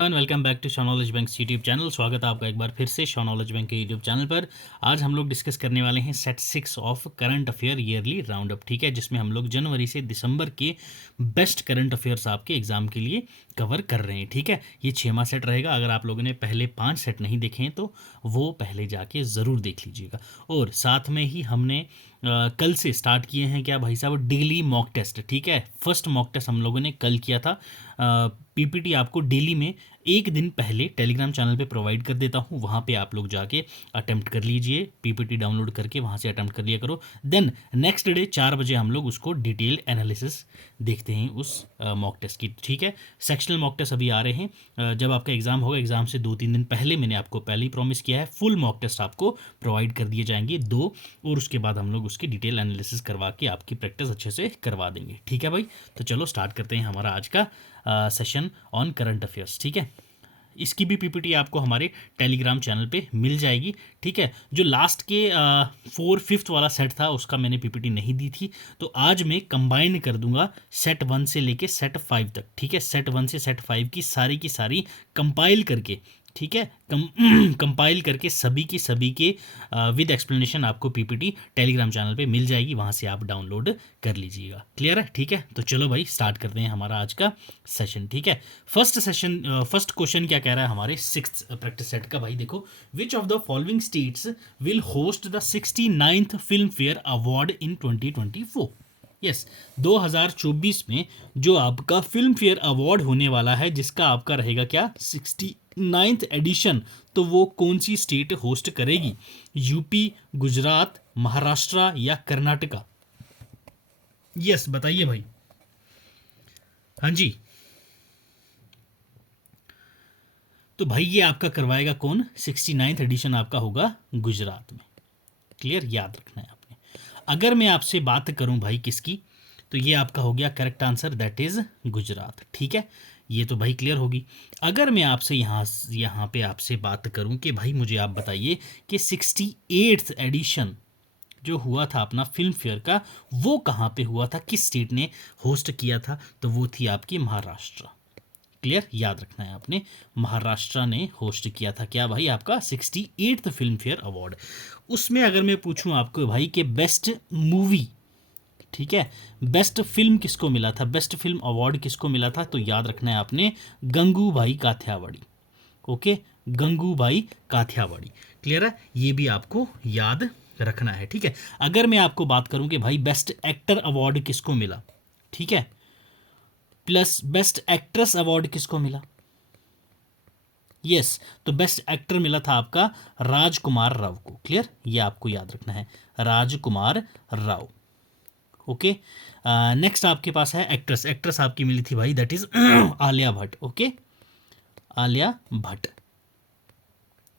Welcome back to शॉनॉलेज bank YouTube channel. स्वागत है आपका एक बार फिर से शॉनॉलेज बैंक के यूट्यूब चैनल पर। आज हम लोग डिस्कस करने वाले हैं set 6 of current affair yearly round up, ठीक है, जिसमें हम लोग जनवरी से दिसंबर के बेस्ट करंट अफेयर्स आपके एग्जाम के लिए कवर कर रहे हैं, ठीक है। ये 6वां सेट रहेगा। अगर आप लोगों ने पहले 5 सेट नहीं देखे हैं तो वो पहले जाके ज़रूर देख लीजिएगा। और साथ में ही हमने कल से स्टार्ट किए हैं क्या भाई साहब, डेली मॉक टेस्ट, ठीक है। फर्स्ट मॉक टेस्ट हम लोगों ने कल किया था। पीपीटी आपको डेली में एक दिन पहले टेलीग्राम चैनल पे प्रोवाइड कर देता हूँ, वहाँ पे आप लोग जाके अटेम्प्ट कर लीजिए। पीपीटी डाउनलोड करके वहाँ से अटेम्प्ट कर लिया करो। देन नेक्स्ट डे 4 बजे हम लोग उसको डिटेल एनालिसिस देखते हैं उस मॉक टेस्ट की, ठीक है। सेक्शनल मॉक टेस्ट अभी आ रहे हैं। जब आपका एग्जाम होगा, एग्जाम से 2-3 दिन पहले मैंने आपको पहले ही प्रॉमिस किया है, फुल मॉक टेस्ट आपको प्रोवाइड कर दिए जाएंगे 2, और उसके बाद हम लोग उसकी डिटेल एनालिसिस करवा के आपकी प्रैक्टिस अच्छे से करवा देंगे, ठीक है भाई। तो चलो स्टार्ट करते हैं हमारा आज का सेशन ऑन करंट अफेयर्स, ठीक है। इसकी भी पीपीटी आपको हमारे टेलीग्राम चैनल पे मिल जाएगी, ठीक है। जो लास्ट के 4-5 वाला सेट था उसका मैंने पीपीटी नहीं दी थी, तो आज मैं कंबाइन कर दूंगा सेट 1 से लेके सेट 5 तक, ठीक है। सेट 1 से सेट 5 की सारी कंपाइल करके, ठीक है, कंपाइल करके सभी के विद एक्सप्लेनेशन आपको पीपीटी टेलीग्राम चैनल पे मिल जाएगी, वहाँ से आप डाउनलोड कर लीजिएगा। क्लियर है, ठीक है। तो चलो भाई स्टार्ट करते हैं हमारा आज का सेशन, ठीक है। फर्स्ट क्वेश्चन क्या कह रहा है हमारे 6th प्रैक्टिस सेट का, भाई देखो। विच of the following states will host the 69th film fair award in 2024? Yes, 2024 में जो आपका फिल्म फेयर अवार्ड होने वाला है, जिसका आपका रहेगा क्या 69th एडिशन, तो वो कौन सी स्टेट होस्ट करेगी? यूपी, गुजरात, महाराष्ट्र या कर्नाटका? यस बताइए भाई। हाँ जी, तो भाई ये आपका करवाएगा कौन? 69th एडिशन आपका होगा गुजरात में। क्लियर, याद रखना है आपने। अगर मैं आपसे बात करूं भाई किसकी, तो ये आपका हो गया correct answer, that is Gujarat, ठीक है। ये तो भाई क्लियर होगी। अगर मैं आपसे यहाँ पे आपसे बात करूं कि भाई मुझे आप बताइए कि 68th एडिशन जो हुआ था अपना फिल्म फेयर का, वो कहाँ पे हुआ था, किस स्टेट ने होस्ट किया था, तो वो थी आपकी महाराष्ट्र। क्लियर, याद रखना है आपने, महाराष्ट्र ने होस्ट किया था क्या भाई, आपका 68th फिल्म फेयर अवार्ड। उसमें अगर मैं पूछूं आपको भाई कि बेस्ट मूवी, ठीक है, बेस्ट फिल्म किसको मिला था, बेस्ट फिल्म अवार्ड किसको मिला था, तो याद रखना है आपने गंगूबाई काठियावाड़ी। ओके, गंगूबाई काठियावाड़ी। क्लियर है, ये भी आपको याद रखना है, ठीक है। अगर मैं आपको बात करूं कि भाई बेस्ट एक्टर अवार्ड किसको मिला, ठीक है, प्लस बेस्ट एक्ट्रेस अवार्ड किसको मिला? यस, तो बेस्ट एक्टर मिला था आपका राजकुमार राव को। क्लियर, ये आपको याद रखना है, राजकुमार राव। ओके, नेक्स्ट आपके पास है एक्ट्रेस। एक्ट्रेस आपकी मिली थी भाई, that is Alia Bhatt. Okay, Alia Bhatt,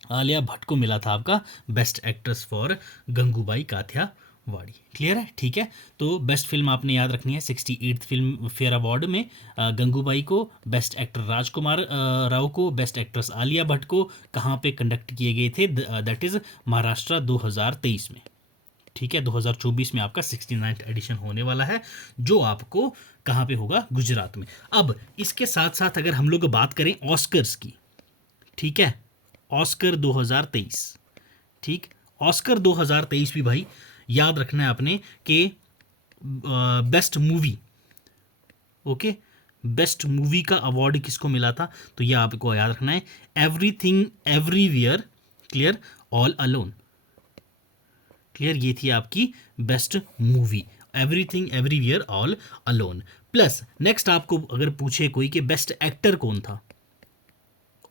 Alia Bhatt को मिला था आपका best actress for Gangubai Kathiawadi. Clear है, ठीक है। तो बेस्ट फिल्म आपने याद रखनी है 68th फिल्म फेयर अवार्ड में गंगूबाई को, बेस्ट एक्टर राजकुमार राव को, बेस्ट एक्ट्रेस आलिया भट्ट को कहाँ पे कंडक्ट किए गए थे, दैट इज महाराष्ट्र 2023 में, ठीक है। 2024 में आपका 69th एडिशन होने वाला है, जो आपको कहाँ पे होगा, गुजरात में। अब इसके साथ साथ अगर हम लोग बात करें ऑस्कर्स की, ठीक है, ऑस्कर 2023, ठीक, ऑस्कर 2023 भी भाई याद रखना है आपने कि best movie, okay, best movie का अवार्ड किसको मिला था, तो ये आपको याद रखना है, everything everywhere clear all alone. Clear, ये थी आपकी best movie, everything everywhere all alone. Plus next आपको अगर पूछे कोई कि बेस्ट एक्टर कौन था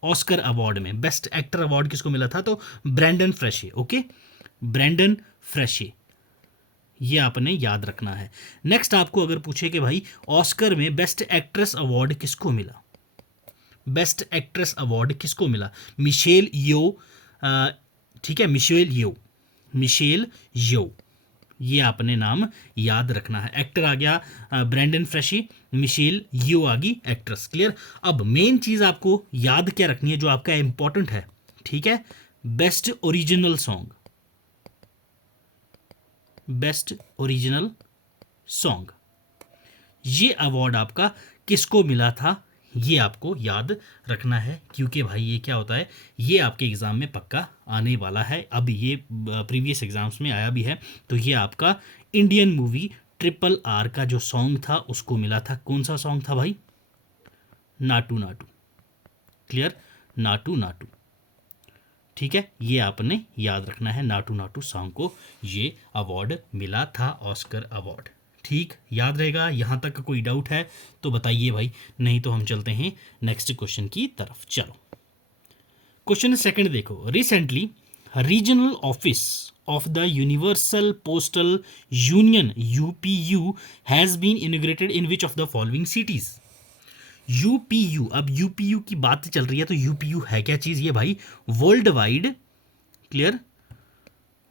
ऑस्कर अवार्ड में, बेस्ट एक्टर अवार्ड किसको मिला था, तो ब्रैंडन फ्रेशे। ओके, ब्रैंडन फ्रेशे, ये आपने याद रखना है। नेक्स्ट आपको अगर पूछे कि भाई ऑस्कर में बेस्ट एक्ट्रेस अवार्ड किसको मिला, बेस्ट एक्ट्रेस अवार्ड किसको मिला, मिशेल यो, ठीक है, मिशेल यो, मिशेल यो, ये आपने नाम याद रखना है। एक्टर आ गया ब्रैंडन फ्रेशी, मिशेल यो आ गई एक्ट्रेस। क्लियर, अब मेन चीज़ आपको याद क्या रखनी है जो आपका इंपॉर्टेंट है, ठीक है, best original song, best original song, ये अवार्ड आपका किसको मिला था ये आपको याद रखना है, क्योंकि भाई ये क्या होता है, ये आपके एग्ज़ाम में पक्का आने वाला है। अब ये प्रीवियस एग्ज़ाम्स में आया भी है। तो ये आपका इंडियन मूवी RRR का जो सॉन्ग था उसको मिला था। कौन सा सॉन्ग था भाई? नाटू नाटू। क्लियर? नाटू नाटू। ठीक है, ये आपने याद रखना है, नाटू नाटू सॉन्ग को ये अवार्ड मिला था, ऑस्कर अवार्ड। ठीक, याद रहेगा? यहाँ तक कोई डाउट है तो बताइए भाई, नहीं तो हम चलते हैं नेक्स्ट क्वेश्चन की तरफ। चलो, क्वेश्चन सेकंड देखो। Recently regional office of the universal postal union UPU has been inaugurated in which of the following cities? UPU, अब UPU की बात चल रही है तो UPU है क्या चीज़? ये भाई world wide, clear,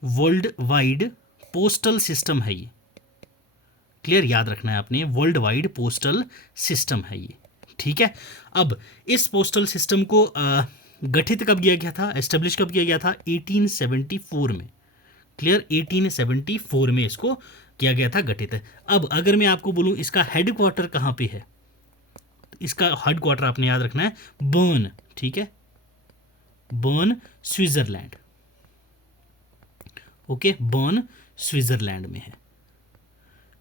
world wide postal system है ये। क्लियर, याद रखना है आपने, वर्ल्ड वाइड पोस्टल सिस्टम है ये। ठीक है, अब इस पोस्टल सिस्टम को गठित कब किया गया था, एस्टेब्लिश कब किया गया था? 1874 में। क्लियर, 1874 में इसको किया गया था गठित। अब अगर मैं आपको बोलूं इसका हेडक्वार्टर कहाँ पे है, इसका हेडक्वार्टर आपने याद रखना है बर्न। ठीक है, burn Switzerland. Okay, burn Switzerland में है।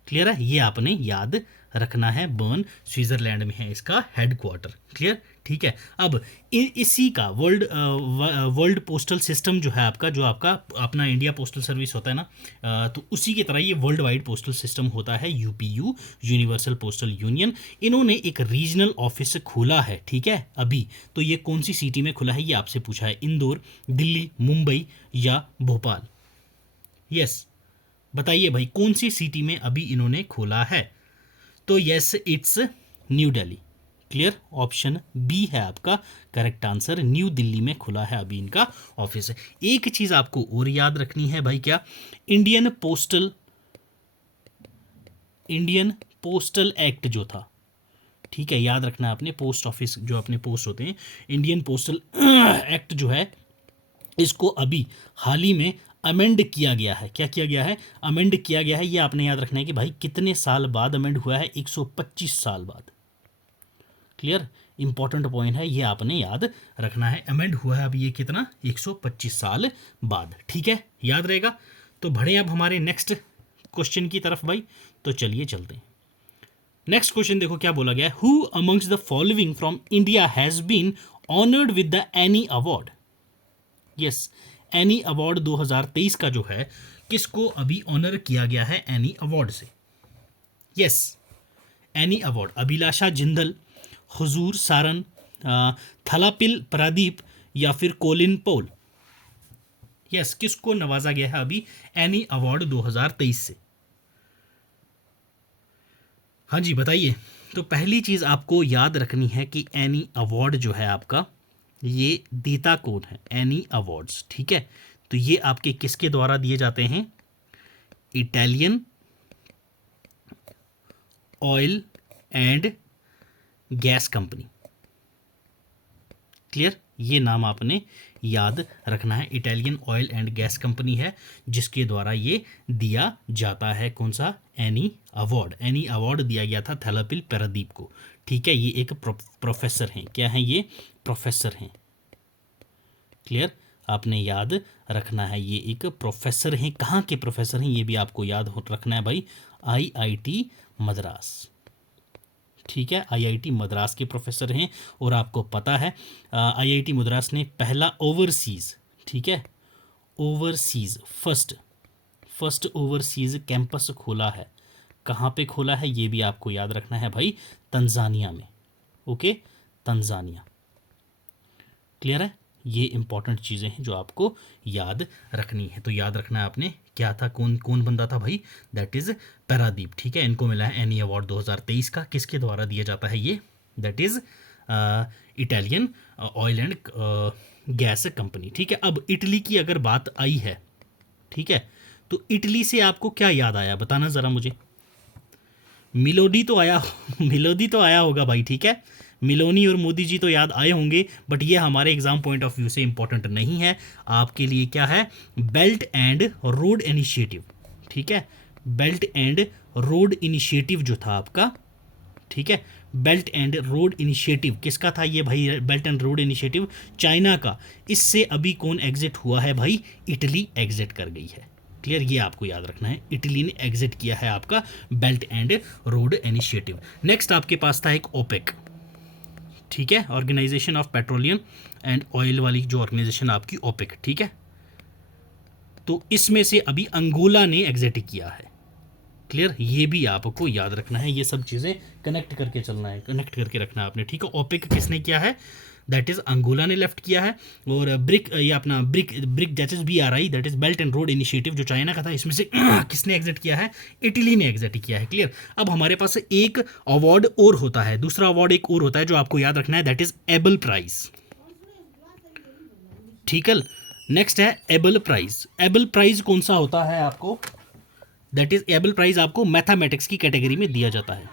क्लियर है, ये आपने याद रखना है, बर्न स्विट्जरलैंड में है इसका हेडक्वार्टर। क्लियर, ठीक है। अब इसी का वर्ल्ड पोस्टल सिस्टम जो है आपका, जो आपका अपना इंडिया पोस्टल सर्विस होता है ना, तो उसी की तरह ये वर्ल्ड वाइड पोस्टल सिस्टम होता है, UPU, यूनिवर्सल पोस्टल यूनियन। इन्होंने एक रीजनल ऑफिस खोला है, ठीक है, अभी। तो ये कौन सी सिटी में खुला है ये आपसे पूछा है, इंदौर, दिल्ली, मुंबई या भोपाल? यस, बताइए भाई, कौन सी सिटी में अभी इन्होंने खोला है? तो yes, it's New Delhi. Clear, option B है आपका करेक्ट आंसर, न्यू दिल्ली में खुला है अभी इनका ऑफिस। एक चीज आपको और याद रखनी है भाई, क्या? इंडियन पोस्टल एक्ट जो था, ठीक है, याद रखना है आपने, पोस्ट ऑफिस जो अपने पोस्ट होते हैं, इंडियन पोस्टल एक्ट जो है, इसको अभी हाल ही में अमेंड किया गया है। क्या किया गया है? अमेंड किया गया है। ये आपने याद रखना है कि भाई कितने साल बाद अमेंड हुआ है? 125 साल बाद। क्लियर, इंपॉर्टेंट पॉइंट है, ये आपने याद रखना है। अमेंड हुआ है अभी ये कितना? 125 साल बाद। ठीक है, याद रहेगा। तो बढ़े अब हमारे नेक्स्ट क्वेश्चन की तरफ भाई, तो चलिए चलते हैं। नेक्स्ट क्वेश्चन देखो क्या बोला गया है। Who amongst the following from India has been honoured with the Annie award? Yes, Annie award 2023 का जो है, किसको अभी ऑनर किया गया है एनी अवार्ड से? यस, एनी अवार्ड, अभिलाषा जिंदल, हुजूर सारन, थलापिल प्रादीप या फिर कोलिन पॉल? यस, किसको नवाजा गया है अभी एनी अवार्ड 2023 से? हाँ जी, बताइए। तो पहली चीज़ आपको याद रखनी है कि एनी अवार्ड जो है आपका, ये देता कौन है? एनी अवार्ड्स, ठीक है। तो ये आपके किसके द्वारा दिए जाते हैं? Italian oil and gas company. Clear, ये नाम आपने याद रखना है। Italian oil and gas company है जिसके द्वारा ये दिया जाता है। कौन सा? Any award. एनी अवार्ड दिया गया था थलापिल प्रादीप को। ठीक है, ये एक प्रोफेसर हैं। क्या हैं ये? प्रोफेसर हैं। क्लियर, आपने याद रखना है, ये एक प्रोफेसर हैं। कहाँ के प्रोफेसर हैं ये भी आपको याद रखना है भाई, IIT मद्रास। ठीक है, IIT मद्रास के प्रोफेसर हैं। और आपको पता है IIT मद्रास ने पहला ओवरसीज़, ठीक है, ओवरसीज़ फर्स्ट ओवरसीज़ कैंपस खोला है। कहाँ पे खोला है ये भी आपको याद रखना है भाई, तंजानिया में। Okay, Tanzania. क्लियर है, ये इंपॉर्टेंट चीज़ें हैं जो आपको याद रखनी है। तो याद रखना है आपने, क्या था, कौन कौन बंदा था भाई? That is Pradeep. ठीक है, इनको मिला है एनी अवार्ड 2023 का। किसके द्वारा दिया जाता है ये? That is Italian oil and gas company. ठीक है, अब इटली की अगर बात आई है, ठीक है, तो इटली से आपको क्या याद आया बताना ज़रा मुझे। मिलोडी तो आया होगा भाई। ठीक है, मिलोनी और मोदी जी तो याद आए होंगे, बट ये हमारे एग्जाम पॉइंट ऑफ व्यू से इंपॉर्टेंट नहीं है। आपके लिए क्या है? Belt and road initiative. ठीक है, बेल्ट एंड रोड इनिशिएटिव जो था आपका, ठीक है, बेल्ट एंड रोड इनिशिएटिव किसका था ये भाई? Belt and road initiative China का। इससे अभी कौन एग्जिट हुआ है भाई? इटली एग्जिट कर गई है। क्लियर, ये आपको याद रखना है, इटली ने एग्जिट किया है आपका belt and road initiative. Next आपके पास था एक ओपेक, ठीक है, organisation of petroleum and oil वाली जो ऑर्गेनाइजेशन आपकी ओपेक, ठीक है। तो इसमें से अभी अंगोला ने एग्जिट किया है। क्लियर, ये भी आपको याद रखना है, ये सब चीज़ें कनेक्ट करके चलना है, कनेक्ट करके रखना है आपने, ठीक है। ओपेक किसने किया है? दैट इज अंगोला ने लेफ्ट किया है। और ब्रिक, ये अपना brick brick that is BRI, that is belt and road initiative जो चाइना का था, इसमें से किसने एग्जिट किया है? इटली ने एग्जिट किया है। क्लियर, अब हमारे पास एक अवार्ड और होता है, दूसरा अवार्ड एक और होता है जो आपको याद रखना है, दैट इज एबल प्राइज, ठीक है। नेक्स्ट है एबल प्राइज। एबल प्राइज कौन सा होता है आपको? दैट इज एबल प्राइज आपको मैथमेटिक्स की कैटेगरी में दिया जाता है,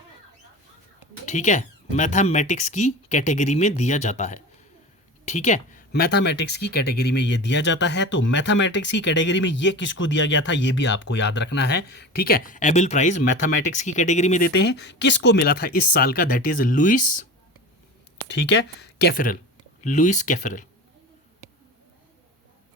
ठीक है, मैथमेटिक्स की कैटेगरी में दिया जाता है, ठीक है। मैथमेटिक्स की कैटेगरी में ये दिया जाता है। तो मैथमेटिक्स की कैटेगरी में ये किसको दिया गया था, ये भी आपको याद रखना है, ठीक है। एबल प्राइज मैथमेटिक्स की कैटेगरी में देते हैं। किसको मिला था इस साल का? दैट इज लुइस, ठीक है, कैफरल, लुइस कैफरल,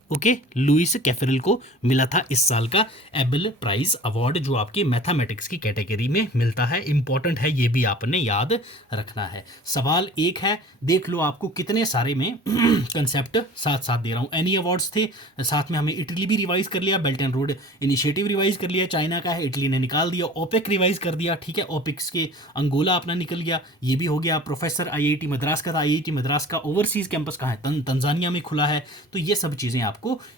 ओके, लुइस कैफरल को मिला था इस साल का एबल प्राइज अवार्ड, जो आपके मैथमेटिक्स की कैटेगरी में मिलता है। इंपॉर्टेंट है, ये भी आपने याद रखना है। सवाल एक है, देख लो आपको कितने सारे में कंसेप्ट साथ साथ दे रहा हूँ। एनी अवार्ड्स थे, साथ में हमें इटली भी रिवाइज कर लिया, belt and road initiative revise कर लिया, चाइना का है, इटली ने निकाल दिया, ओपेक रिवाइज कर दिया, ठीक है, ओपेक्स के अंगोला अपना निकल गया, ये भी हो गया। प्रोफेसर IIT मद्रास का था, IIT मद्रास का ओवरसीज कैंपस कहाँ है? तंजानिया में खुला है। तो ये सब चीज़ें आपको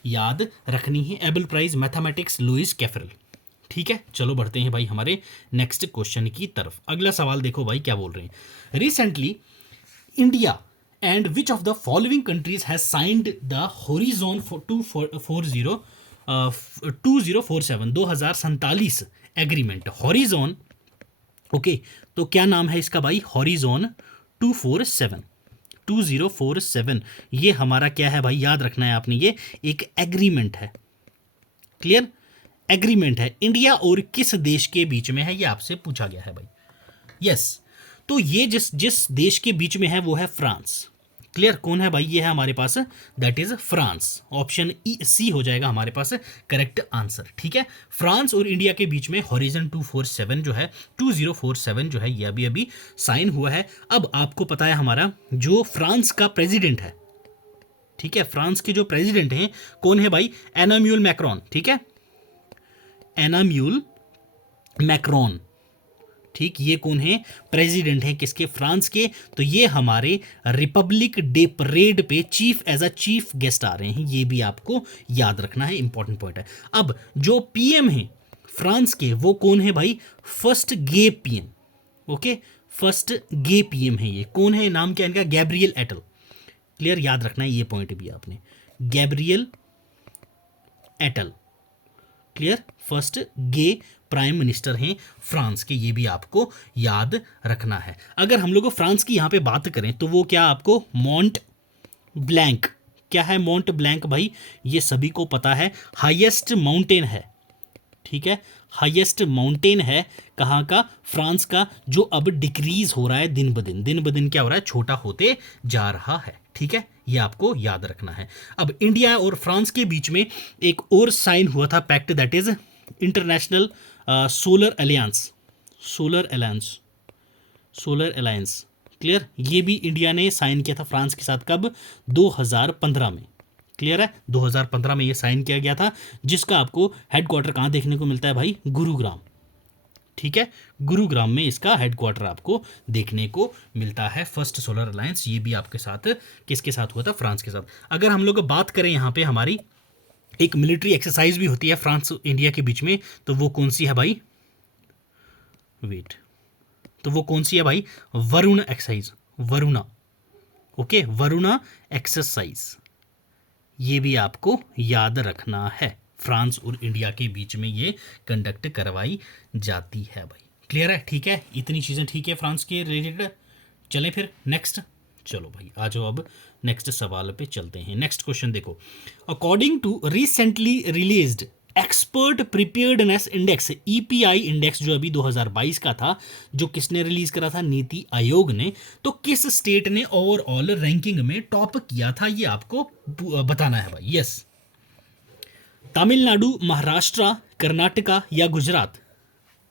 याद रखनी है। एबल प्राइज मैथमेटिक्स लुइस कैफरल, ठीक है। चलो बढ़ते हैं भाई हमारे नेक्स्ट क्वेश्चन की तरफ। अगला सवाल देखो भाई क्या बोल रहे हैं। Recently India and which of the following countries has signed the horizon 2047 agreement. Horizon, okay, तो क्या नाम है इसका भाई? हॉरिजॉन 2047, ये हमारा क्या है भाई? याद रखना है आपने, ये एक एग्रीमेंट है। क्लियर, एग्रीमेंट है, इंडिया और किस देश के बीच में है, ये आपसे पूछा गया है भाई। यस, तो ये जिस जिस देश के बीच में है वो है फ्रांस। क्लियर, कौन है भाई? ये है हमारे पास, that is France. Option C हो जाएगा हमारे पास करेक्ट आंसर, ठीक है। फ्रांस और इंडिया के बीच में हॉरिजन 2047 जो है ये अभी साइन हुआ है। अब आपको पता है हमारा जो फ्रांस का प्रेसिडेंट है, ठीक है, फ्रांस के जो प्रेसिडेंट हैं कौन है भाई? एनाम्यूल मैक्रोन, ठीक है, एनाम्यूल मैक्रोन, ठीक, ये कौन है? प्रेसिडेंट है किसके? फ्रांस के। तो ये हमारे रिपब्लिक डे परेड पे एज अ चीफ गेस्ट आ रहे हैं, ये भी आपको याद रखना है, इंपॉर्टेंट पॉइंट है। अब जो PM है फ्रांस के वो कौन है भाई? फर्स्ट गे PM, ओके, फर्स्ट गे PM है ये। कौन है? नाम क्या इनका? गैब्रियल एटल। क्लियर, याद रखना है ये पॉइंट भी आपने, गैब्रियल एटल। क्लियर, फर्स्ट गे प्राइम मिनिस्टर हैं फ्रांस के, ये भी आपको याद रखना है। अगर हम लोग फ्रांस की यहाँ पे बात करें तो वो क्या आपको? मॉन्ट ब्लैंक। क्या है मॉन्ट ब्लैंक भाई? ये सभी को पता है, हाईएस्ट माउंटेन है, ठीक है, हाईएस्ट माउंटेन है कहाँ का? फ्रांस का, जो अब डिक्रीज हो रहा है दिन ब दिन क्या हो रहा है? छोटा होते जा रहा है, ठीक है, ये आपको याद रखना है। अब इंडिया और फ्रांस के बीच में एक और साइन हुआ था pact, that is international solar alliance. Clear, ये भी इंडिया ने साइन किया था फ्रांस के साथ, कब? 2015 में। क्लियर है, 2015 में ये साइन किया गया था, जिसका आपको हेडक्वार्टर कहाँ देखने को मिलता है भाई? गुरुग्राम, ठीक है, गुरुग्राम में इसका हेडक्वार्टर आपको देखने को मिलता है। फर्स्ट सोलर अलायंस, ये भी आपके साथ किसके साथ हुआ था? फ्रांस के साथ। अगर हम लोग बात करें यहाँ पे हमारी एक मिलिट्री एक्सरसाइज भी होती है फ्रांस इंडिया के बीच में, तो वो कौन सी है भाई? वेट, तो वो कौन सी है भाई? Varun exercise, Varuna, okay, Varuna exercise, ये भी आपको याद रखना है। फ्रांस और इंडिया के बीच में ये कंडक्ट करवाई जाती है भाई। क्लियर है, ठीक है, इतनी चीज़ें ठीक है फ्रांस के रिलेटेड। चलें फिर नेक्स्ट, चलो भाई आ जाओ, अब नेक्स्ट सवाल पे चलते हैं। नेक्स्ट क्वेश्चन देखो, according to recently released expert preparedness index EPI index जो अभी 2022 का था, जो किसने रिलीज करा था? नीति आयोग ने। तो किस स्टेट ने ओवरऑल रैंकिंग में टॉप किया था, ये आपको बताना है भाई। यस, तमिलनाडु, महाराष्ट्र, कर्नाटका या गुजरात?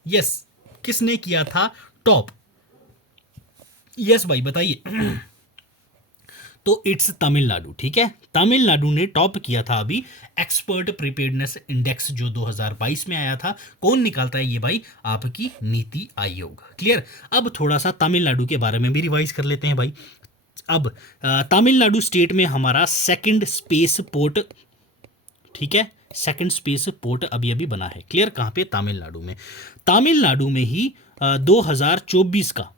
यस, किसने किया था टॉप? यस भाई बताइए। तो इट्स तमिलनाडु। ठीक है, तमिलनाडु ने टॉप किया था अभी एक्सपर्ट प्रिपेयर्डनेस इंडेक्स जो 2022 में आया था। कौन निकालता है ये भाई? आपकी नीति आयोग। क्लियर। अब थोड़ा सा तमिलनाडु के बारे में भी रिवाइज कर लेते हैं भाई। अब तमिलनाडु स्टेट में हमारा सेकंड स्पेस पोर्ट, ठीक है, सेकंड स्पेस पोर्ट अभी अभी बना है। क्लियर। कहाँ पे? तमिलनाडु में। तमिलनाडु में ही 2024 का,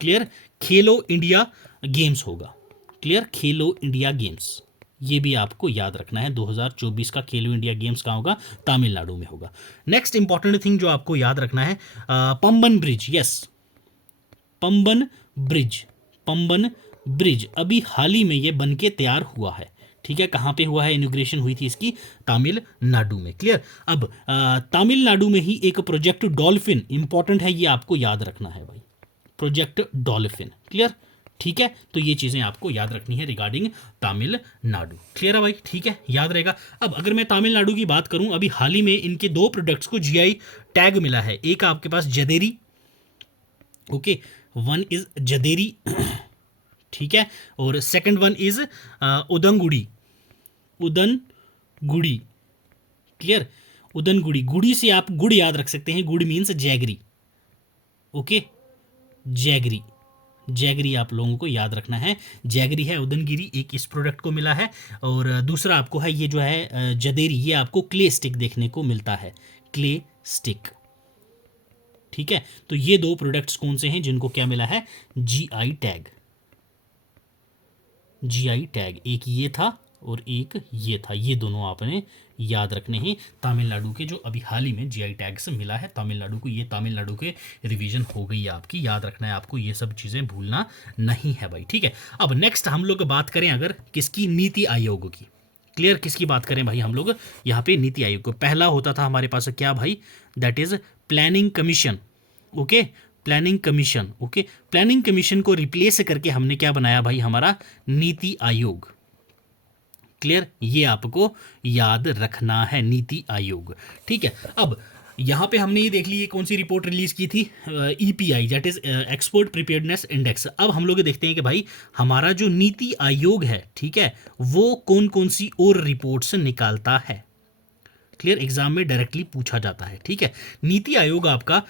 क्लियर, खेलो इंडिया गेम्स होगा। क्लियर, खेलो इंडिया गेम्स, ये भी आपको याद रखना है। 2024 का खेलो इंडिया गेम्स कहाँ होगा? तमिलनाडु में होगा। नेक्स्ट इंपॉर्टेंट थिंग जो आपको याद रखना है, Pamban bridge. Yes, Pamban bridge, Pamban bridge अभी हाल ही में ये बन के तैयार हुआ है। ठीक है, कहाँ पे हुआ है? इनॉग्रेशन हुई थी इसकी तमिलनाडु में। क्लियर। अब तमिलनाडु में ही एक प्रोजेक्ट डॉल्फिन इंपॉर्टेंट है, ये आपको याद रखना है भाई, प्रोजेक्ट डॉल्फिन। क्लियर। ठीक है, तो ये चीज़ें आपको याद रखनी है रिगार्डिंग तमिलनाडु। क्लियर है भाई? ठीक है, याद रहेगा। अब अगर मैं तमिलनाडु की बात करूं, अभी हाल ही में इनके दो प्रोडक्ट्स को जीआई टैग मिला है। एक आपके पास Jaderi, okay, one is Jaderi, ठीक है, और second one is Udangudi, Udangudi. Clear, Udangudi. गुड़ी से आप गुड़ याद रख सकते हैं, गुड़ means jaggery, okay, jaggery, jaggery आप लोगों को याद रखना है। जैगरी है, उदनगिरी एक इस प्रोडक्ट को मिला है, और दूसरा आपको है ये जो है जदेरी, ये आपको क्ले स्टिक देखने को मिलता है, क्ले स्टिक। ठीक है, तो ये दो प्रोडक्ट्स कौन से हैं जिनको क्या मिला है? GI tag, GI tag. एक ये था और एक ये था, ये दोनों आपने याद रखने हैं तमिलनाडु के, जो अभी हाल ही में जीआई टैग से मिला है तमिलनाडु को। ये तमिलनाडु के रिवीजन हो गई है आपकी, याद रखना है आपको, ये सब चीज़ें भूलना नहीं है भाई। ठीक है, अब नेक्स्ट हम लोग बात करें अगर किसकी? नीति आयोग की। क्लियर, किसकी बात करें भाई हम लोग यहाँ पे? नीति आयोग को। पहला होता था हमारे पास क्या भाई? That is planning commission, okay, planning commission, okay. Planning commission को रिप्लेस करके हमने क्या बनाया भाई? हमारा नीति आयोग। क्लियर, ये आपको याद रखना है, नीति आयोग। ठीक है, अब यहाँ पे हमने ये देख ली, कौन सी रिपोर्ट रिलीज की थी? EPI, that is export preparedness index. अब हम लोग देखते हैं कि भाई हमारा जो नीति आयोग है, ठीक है, वो कौन कौन सी और रिपोर्ट्स निकालता है। क्लियर, एग्जाम में डायरेक्टली पूछा जाता है। ठीक है, नीति आयोग आपका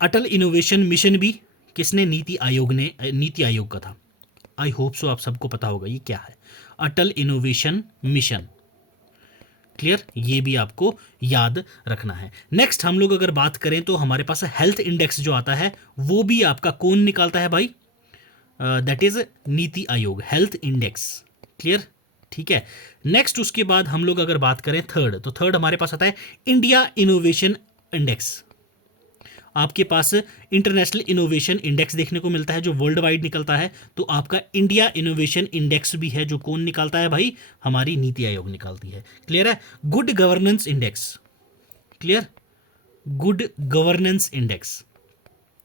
अटल इनोवेशन मिशन भी किसने? नीति आयोग ने, नीति आयोग का था। आई होप सो आप सबको पता होगा ये क्या है, अटल इनोवेशन मिशन। क्लियर, ये भी आपको याद रखना है। नेक्स्ट हम लोग अगर बात करें तो हमारे पास हेल्थ इंडेक्स जो आता है, वो भी आपका कौन निकालता है भाई? That is NITI Aayog, health index. Clear, ठीक है। नेक्स्ट उसके बाद हम लोग अगर बात करें थर्ड, तो थर्ड हमारे पास आता है इंडिया इनोवेशन इंडेक्स। आपके पास इंटरनेशनल इनोवेशन इंडेक्स देखने को मिलता है जो वर्ल्ड वाइड निकलता है, तो आपका इंडिया इनोवेशन इंडेक्स भी है, जो कौन निकालता है भाई? हमारी नीति आयोग निकालती है। क्लियर है। Good governance index, clear, good governance index,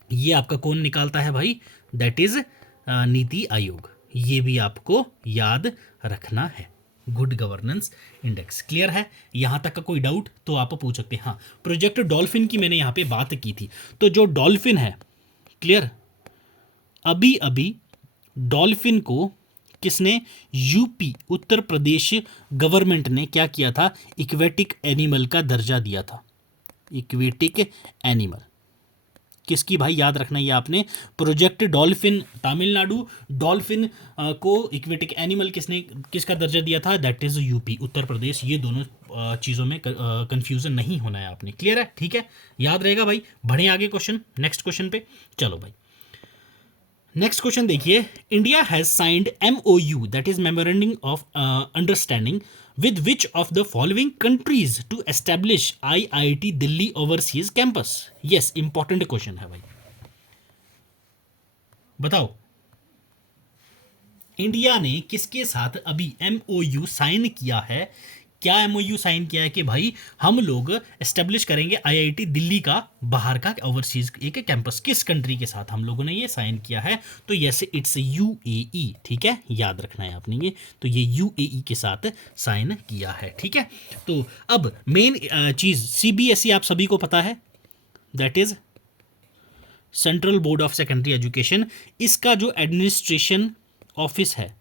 ये आपका कौन निकालता है भाई? That is NITI Aayog. ये भी आपको याद रखना है, गुड गवर्नेंस इंडेक्स। क्लियर है, यहां तक का कोई डाउट तो आप पूछ सकते हैं। हाँ, प्रोजेक्ट डॉल्फिन की मैंने यहां पे बात की थी, तो जो डॉल्फिन है, क्लियर, अभी अभी डॉल्फिन को किसने? यूपी, उत्तर प्रदेश गवर्नमेंट ने क्या किया था? इक्वेटिक एनिमल का दर्जा दिया था। इक्वेटिक एनिमल किसकी भाई? याद रखना ये आपने, प्रोजेक्ट डॉल्फिन। तमिलनाडु डॉल्फिन को इक्वेटिक एनिमल किसका दर्जा दिया था? That is UP, Uttar Pradesh. ये दोनों चीज़ों में कंफ्यूजन नहीं होना है आपने। क्लियर है, ठीक है, याद रहेगा भाई। बढ़े आगे क्वेश्चन, नेक्स्ट क्वेश्चन पे चलो भाई। नेक्स्ट क्वेश्चन देखिए, India has signed MOU, that is memorandum of understanding, with which of the following countries to establish IIT Delhi overseas campus? Yes, important question है भाई, बताओ। इंडिया ने किसके साथ अभी MOU साइन किया है क्या एमओयू साइन किया है कि भाई हम लोग एस्टेब्लिश करेंगे आईआईटी दिल्ली का बाहर का ओवरसीज एक कैंपस। किस कंट्री के साथ हम लोगों ने ये साइन किया है? तो यस, इट्स यूएई। ठीक है, याद रखना है आपने ये। तो ये यूएई के साथ साइन किया है। ठीक है, तो अब मेन चीज सीबीएसई आप सभी को पता है, that is central board of secondary education. इसका जो एडमिनिस्ट्रेशन ऑफिस है,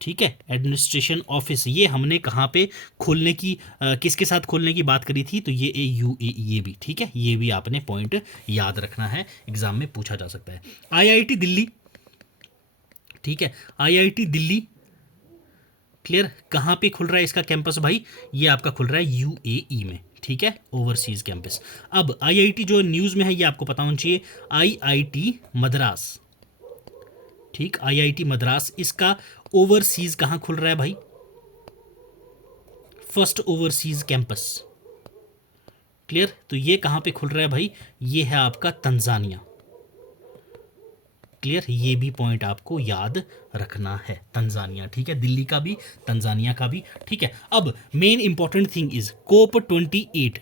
ठीक है, एडमिनिस्ट्रेशन ऑफिस, ये हमने कहाँ पे खोलने की किसके साथ खोलने की बात करी थी? तो ये यूएई, ये भी ठीक है, ये भी आपने पॉइंट याद रखना है, एग्जाम में पूछा जा सकता है। आईआईटी दिल्ली, ठीक है, आईआईटी दिल्ली क्लियर, कहाँ पे खुल रहा है इसका कैंपस भाई? ये आपका खुल रहा है यूएई में। ठीक है, ओवरसीज कैंपस। अब आईआईटी जो न्यूज में है ये आपको पता होना चाहिए, आईआईटी मद्रास। ठीक, आईआईटी मद्रास, इसका ओवरसीज कहां खुल रहा है भाई? First overseas campus. क्लियर, तो ये कहां पे खुल रहा है भाई? ये है आपका तंजानिया। क्लियर, ये भी पॉइंट आपको याद रखना है, तंजानिया। ठीक है, दिल्ली का भी, तंजानिया का भी। ठीक है, अब मेन इंपॉर्टेंट थिंग इज कोप 28।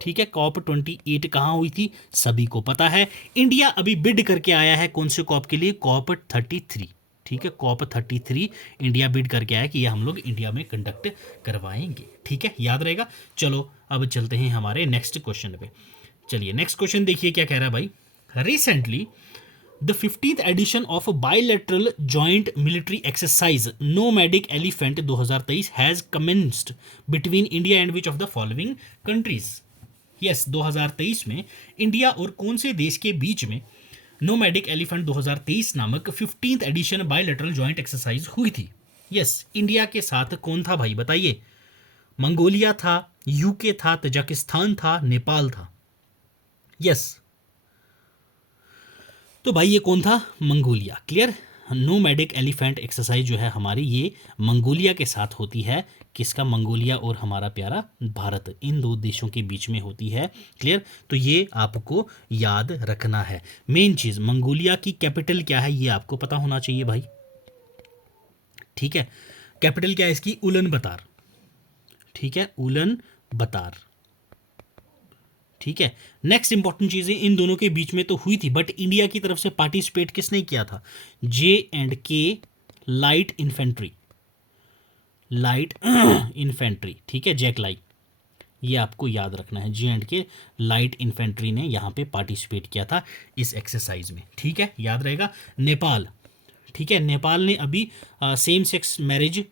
ठीक है, कॉप 28 कहाँ हुई थी? सभी को पता है। इंडिया अभी बिड करके आया है कौन से कॉप के लिए? कॉप 33। ठीक है, कॉप 33 इंडिया बिड करके आया कि ये हम लोग इंडिया में कंडक्ट करवाएंगे। ठीक है, याद रहेगा। चलो अब चलते हैं हमारे नेक्स्ट क्वेश्चन पे। चलिए नेक्स्ट क्वेश्चन देखिए क्या कह रहा है भाई। Recently the 15th edition of bilateral joint military exercise nomadic elephant 2023 has commenced between India and which of the following countries? Yes, 2023 में इंडिया और कौन से देश के बीच में नोमैडिक एलिफेंट 2023 नामक 15th addition bilateral joint exercise हुई थी? यस, इंडिया के साथ कौन था भाई बताइए? मंगोलिया था, यूके था, तजाकिस्तान था, नेपाल था। यस, तो भाई ये कौन था? Mongolia. Clear, nomadic elephant exercise जो है हमारी, ये मंगोलिया के साथ होती है। किसका? मंगोलिया और हमारा प्यारा भारत, इन दो देशों के बीच में होती है। क्लियर, तो ये आपको याद रखना है। मेन चीज, मंगोलिया की कैपिटल क्या है ये आपको पता होना चाहिए भाई। ठीक है, कैपिटल क्या है इसकी? उलन बतार। ठीक है, उलन बतार। ठीक है, नेक्स्ट इंपॉर्टेंट चीजें इन दोनों के बीच में तो हुई थी, बट इंडिया की तरफ से पार्टिसिपेट किसने किया था? J&K light infantry, light infantry. ठीक है, जैक लाई, ये आपको याद रखना है। J&K लाइट इन्फेंट्री ने यहाँ पे पार्टिसिपेट किया था इस एक्सरसाइज में। ठीक है, याद रहेगा। नेपाल, ठीक है, नेपाल ने अभी सेम सेक्स मैरिज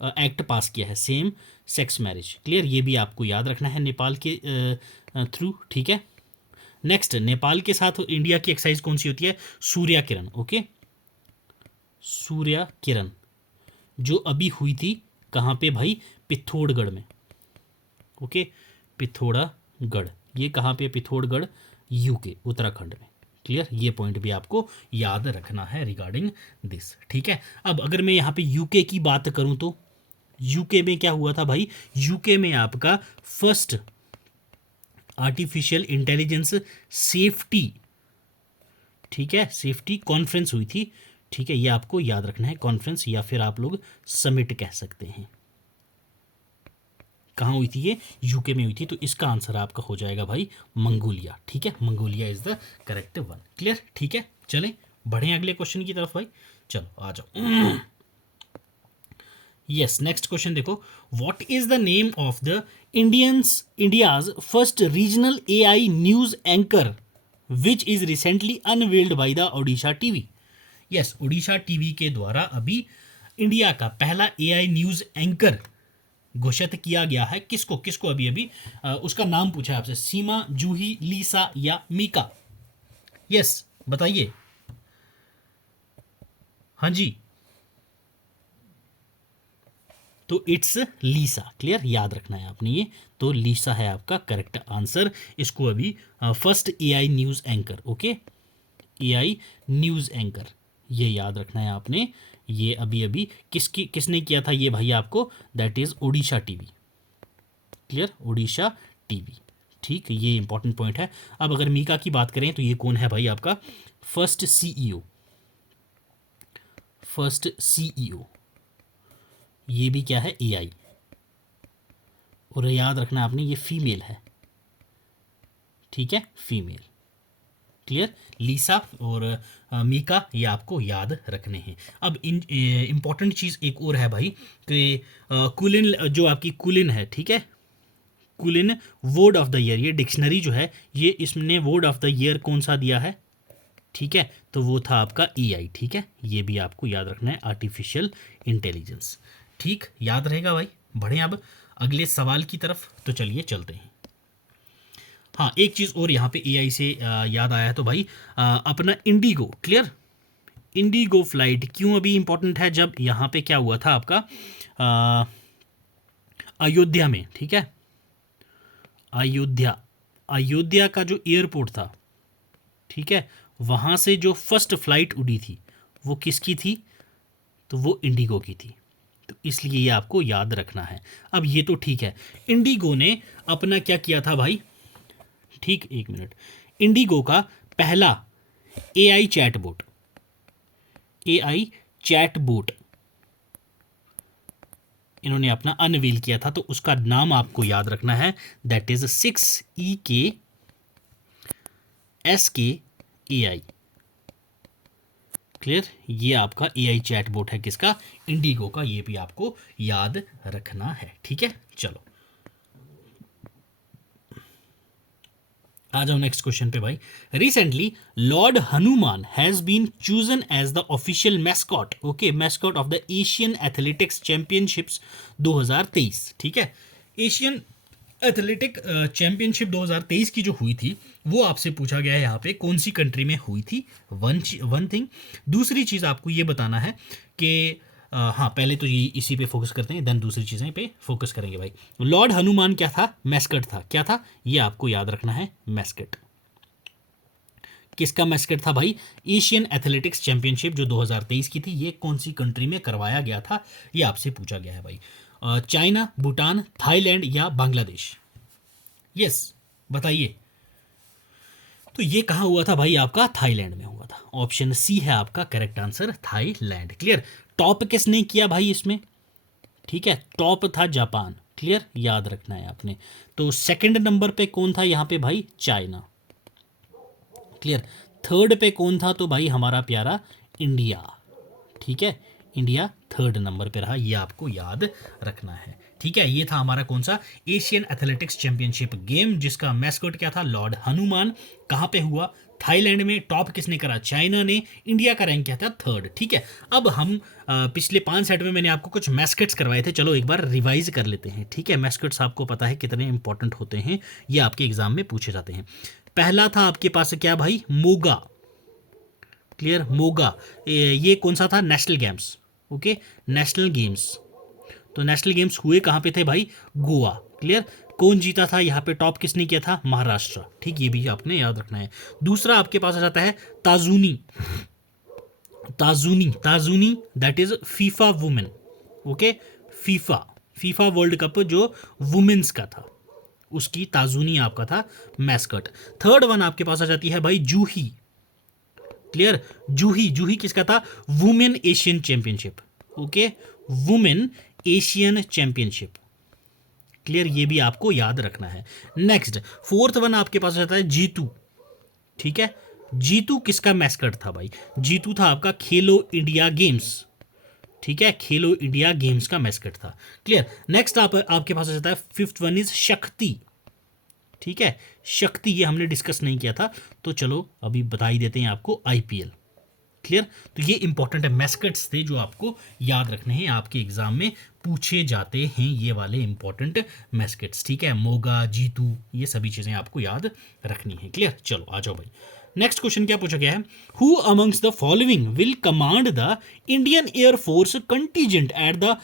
एक्ट पास किया है, सेम सेक्स मैरिज। क्लियर, ये भी आपको याद रखना है नेपाल के थ्रू। ठीक है, नेक्स्ट, नेपाल के साथ इंडिया की एक्सरसाइज कौन सी होती है? सूर्या किरण। ओके, सूर्या किरण जो अभी हुई थी कहाँ पे भाई? पिथौरागढ़ में। ओके, पिथौरागढ़, ये कहाँ पे? पिथौरागढ़, यूके, उत्तराखंड में। क्लियर, ये पॉइंट भी आपको याद रखना है रिगार्डिंग दिस। ठीक है, अब अगर मैं यहाँ पे यूके की बात करूँ तो यूके में क्या हुआ था भाई? यूके में आपका फर्स्ट आर्टिफिशियल इंटेलिजेंस सेफ्टी, ठीक है, सेफ्टी कॉन्फ्रेंस हुई थी। ठीक है, ये आपको याद रखना है, कॉन्फ्रेंस या फिर आप लोग समिट कह सकते हैं। कहाँ हुई थी ये? यूके में हुई थी। तो इसका आंसर आपका हो जाएगा भाई मंगोलिया। ठीक है, Mongolia is the correct one. Clear, ठीक है, चलें बढ़ें अगले क्वेश्चन की तरफ भाई। चलो आ जाओ। यस, नेक्स्ट क्वेश्चन देखो। What is the name of the India's first regional AI news anchor which is recently unveiled by the Odisha TV? Yes, Odisha TV के द्वारा अभी इंडिया का पहला एआई न्यूज एंकर घोषित किया गया है। किसको किसको? अभी अभी उसका नाम पूछा है आपसे, सीमा, जूही, लीसा या मीका? यस, बताइए। हाँ जी, तो इट्स लीसा। क्लियर, याद रखना है आपने ये। तो लीसा है आपका करेक्ट आंसर। इसको अभी first AI news anchor, okay, AI news anchor, ये याद रखना है आपने। ये अभी अभी किसने किया था ये भाई आपको? That is Odisha TV. Clear, Odisha TV. ठीक, ये इंपॉर्टेंट पॉइंट है। अब अगर मीका की बात करें तो ये कौन है भाई आपका? फर्स्ट सीईओ, फर्स्ट सीईओ, ये भी क्या है, AI। और याद रखना आपने, ये फीमेल है, ठीक है, फीमेल। क्लियर। लीसा और मीका, ये आपको याद रखने हैं। अब इम्पॉर्टेंट चीज़ एक और है भाई कि कुलिन, जो आपकी कुलिन है, ठीक है, कुलिन वर्ड ऑफ द ईयर, ये डिक्शनरी जो है, ये इसने वर्ड ऑफ द ईयर कौन सा दिया है, ठीक है, तो वो था आपका AI। ठीक है, ये भी आपको याद रखना है, आर्टिफिशियल इंटेलिजेंस। ठीक, याद रहेगा भाई। बढ़े अब अगले सवाल की तरफ, तो चलिए चलते हैं। हाँ, एक चीज़ और यहाँ पे AI से याद आया, तो भाई अपना इंडिगो, क्लियर, इंडिगो फ्लाइट क्यों अभी इंपॉर्टेंट है, जब यहाँ पे क्या हुआ था आपका अयोध्या में, ठीक है, अयोध्या, अयोध्या का जो एयरपोर्ट था, ठीक है, वहाँ से जो फर्स्ट फ्लाइट उड़ी थी वो किसकी थी, तो वो इंडिगो की थी। तो इसलिए ये आपको याद रखना है। अब ये तो ठीक है, इंडिगो ने अपना क्या किया था भाई, ठीक, एक मिनट, इंडिगो का पहला AI चैटबोट, AI चैटबोट इन्होंने अपना अनवील किया था, तो उसका नाम आपको याद रखना है, दैट इज 6EKSKAI। क्लियर, ये आपका AI चैटबोट है, किसका, इंडिगो का, ये भी आपको याद रखना है। ठीक है, चलो आ जाओ नेक्स्ट क्वेश्चन पे भाई। Recently lord Hanuman has been chosen as the official mascot, okay, mascot of the Asian athletics championships 2023। ठीक है, एशियन एथलेटिक चैंपियनशिप 2023 की जो हुई थी, वो आपसे पूछा गया है यहाँ पे कौन सी कंट्री में हुई थी, वन थिंग। दूसरी चीज़ आपको ये बताना है कि हाँ, पहले तो ये इसी पे फोकस करते हैं, देन दूसरी चीज़ें पे फोकस करेंगे भाई। लॉर्ड हनुमान क्या था, मैस्कट था, क्या था, ये आपको याद रखना है, मैस्कट। किसका मैस्कट था भाई, एशियन एथलेटिक्स चैंपियनशिप जो 2023 की थी, ये कौन सी कंट्री में करवाया गया था, ये आपसे पूछा गया है भाई। चाइना, भूटान, थाईलैंड या बांग्लादेश, यस बताइए। तो ये कहाँ हुआ था भाई, आपका थाईलैंड में हुआ था। ऑप्शन सी है आपका correct answer, Thailand. Clear. Top किसने किया भाई इसमें, ठीक है, टॉप था जापान। क्लियर, याद रखना है आपने। तो सेकंड नंबर पे कौन था यहाँ पे भाई, चाइना। क्लियर। थर्ड पे कौन था, तो भाई हमारा प्यारा इंडिया। ठीक है, इंडिया थर्ड नंबर पे रहा, ये आपको याद रखना है। ठीक है, ये था हमारा कौन सा, एशियन एथलेटिक्स चैंपियनशिप गेम, जिसका मैस्कॉट क्या था, लॉर्ड हनुमान। कहाँ पे हुआ, थाईलैंड में। टॉप किसने करा, चाइना ने। इंडिया का रैंक क्या था, थर्ड। ठीक है, अब हम पिछले 5 सेट में मैंने आपको कुछ मैस्कट्स करवाए थे, चलो एक बार रिवाइज कर लेते हैं। ठीक है, मैस्कट्स आपको पता है कितने इंपॉर्टेंट होते हैं, ये आपके एग्जाम में पूछे जाते हैं। पहला था आपके पास क्या भाई, मोगा। क्लियर, मोगा, ये कौन सा था, national games, okay, national games. तो नेशनल गेम्स हुए कहाँ पे थे भाई, गोवा। क्लियर, कौन जीता था यहाँ पे, टॉप किसने किया था, महाराष्ट्र। ठीक, ये भी आपने याद रखना है। दूसरा आपके पास आ जाता है Tazuni, Tazuni, Tazuni, that is FIFA women, okay, FIFA, FIFA world cup जो वुमेन्स का था, उसकी ताजूनी आपका था मैस्कट। थर्ड वन आपके पास आ जाती है भाई जूही। क्लियर, जूही, जूही किसका था, women Asian championship, okay, women Asian championship. Clear, ये भी आपको याद रखना है। नेक्स्ट फोर्थ वन आपके पास रहता है जीतू। ठीक है, जीतू किसका मैस्कट था भाई, जीतू था आपका खेलो इंडिया गेम्स। ठीक है, खेलो इंडिया गेम्स का मैस्कट था। क्लियर। नेक्स्ट आपके पास रहता है फिफ्थ वन इज शक्ति। ठीक है, शक्ति, ये हमने डिस्कस नहीं किया था, तो चलो अभी बता ही देते हैं आपको, IPL। क्लियर, तो ये इंपॉर्टेंट है, मैस्कट्स थे जो आपको याद रखने हैं, आपके एग्जाम में पूछे जाते हैं, ये वाले इंपॉर्टेंट मैस्कट्स। ठीक है, मोगा, जीतू, ये सभी चीज़ें आपको याद रखनी है। क्लियर, चलो आ जाओ भाई। नेक्स्ट क्वेश्चन क्या पूछा गया है, who amongst the following will command the Indian air force contingent at the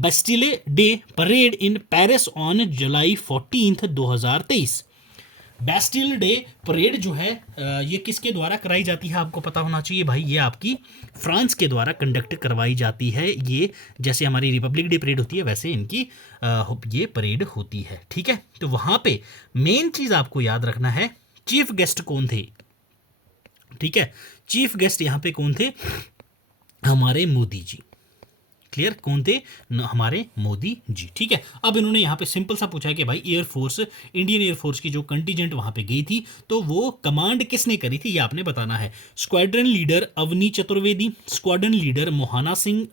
Bastille day parade in Paris on July 14, 2023। Bastille day parade जो है ये किसके द्वारा कराई जाती है, आपको पता होना चाहिए भाई, ये आपकी फ्रांस के द्वारा कंडक्ट करवाई जाती है। ये जैसे हमारी रिपब्लिक डे परेड होती है, वैसे इनकी ये परेड होती है। ठीक है, तो वहाँ पे मेन चीज़ आपको याद रखना है, चीफ गेस्ट कौन थे। ठीक है, चीफ गेस्ट यहाँ पे कौन थे, हमारे मोदी जी। क्लियर, कौन थे? हमारे मोदी जी। ठीक है, अब इन्होंने यहाँ पे सिंपल सा पूछा है कि भाई एयरफोर्स, इंडियन एयरफोर्स की जो कंटीजेंट वहाँ पे गई थी, तो वो कमांड किसने करी थी, ये आपने बताना है। Squadron leader Avani Chaturvedi, squadron leader Mohana Singh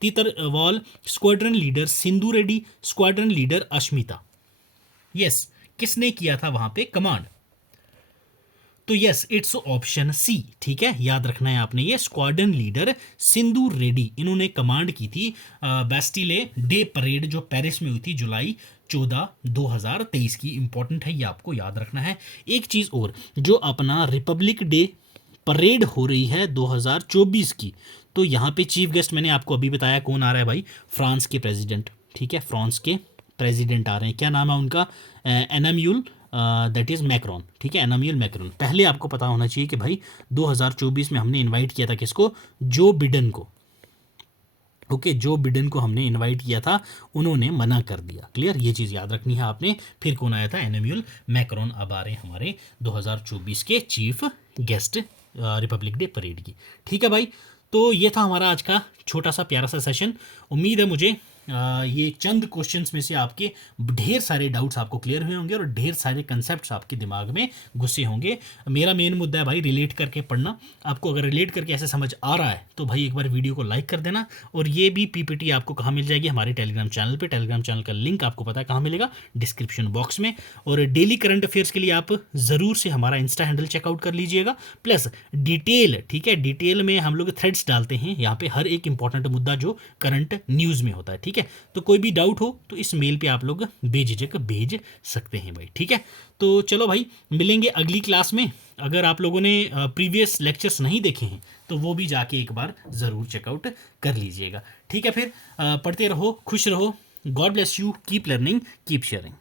Titarwal, squadron leader Sindhu Reddy, squadron leader Ashmita. Yes, किसने किया था वहाँ पे कमांड? तो यस, इट्स ऑप्शन सी। ठीक है, याद रखना है आपने, ये स्क्वाड्रन लीडर सिंधु रेड्डी, इन्होंने कमांड की थी बेस्टिले डे परेड जो पेरिस में हुई थी जुलाई 14 2023 की। इंपॉर्टेंट है, ये आपको याद रखना है। एक चीज़ और, जो अपना रिपब्लिक डे परेड हो रही है 2024 की, तो यहाँ पे चीफ गेस्ट मैंने आपको अभी बताया कौन आ रहा है भाई, फ्रांस के प्रेसिडेंट। ठीक है, फ्रांस के प्रेसिडेंट आ रहे हैं, क्या नाम है उनका? एनाम्यूल, दैट इज़ मैक्रोन। ठीक है, एनाम्यूल मैक्रोन। पहले आपको पता होना चाहिए कि भाई 2024 में हमने इनवाइट किया था किसको? जो बिडेन को। ओके, जो बिडेन को हमने इनवाइट किया था, उन्होंने मना कर दिया। क्लियर, ये चीज़ याद रखनी है आपने। फिर कौन आया था? एनाम्यूल मैक्रोन अब आ रहे हैं हमारे 2024 के chief guest Republic day parade की। ठीक है भाई, तो ये था हमारा आज का छोटा सा प्यारा सा सेशन। उम्मीद है मुझे ये चंद क्वेश्चंस में से आपके ढेर सारे डाउट्स आपको क्लियर हुए होंगे और ढेर सारे कंसेप्ट्स आपके दिमाग में घुसे होंगे। मेरा मेन मुद्दा है भाई रिलेट करके पढ़ना। आपको अगर रिलेट करके ऐसे समझ आ रहा है तो भाई एक बार वीडियो को लाइक कर देना। और ये भी पीपीटी आपको कहाँ मिल जाएगी? हमारे टेलीग्राम चैनल पे। टेलीग्राम चैनल का लिंक आपको पता है कहाँ मिलेगा? डिस्क्रिप्शन बॉक्स में। और डेली करंट अफेयर्स के लिए आप ज़रूर से हमारा इंस्टा हैंडल चेकआउट कर लीजिएगा। प्लस डिटेल, ठीक है, डिटेल में हम लोग थ्रेड्स डालते हैं यहाँ पे, हर एक इंपॉर्टेंट मुद्दा जो करंट न्यूज़ में होता है। ठीक है, तो कोई भी डाउट हो तो इस मेल पे आप लोग बेझिझक भेज सकते हैं भाई। ठीक है, तो चलो भाई, मिलेंगे अगली क्लास में। अगर आप लोगों ने प्रीवियस लेक्चर्स नहीं देखे हैं तो वो भी जाके एक बार ज़रूर चेकआउट कर लीजिएगा। ठीक है, फिर पढ़ते रहो, खुश रहो। God bless you, keep learning, keep sharing.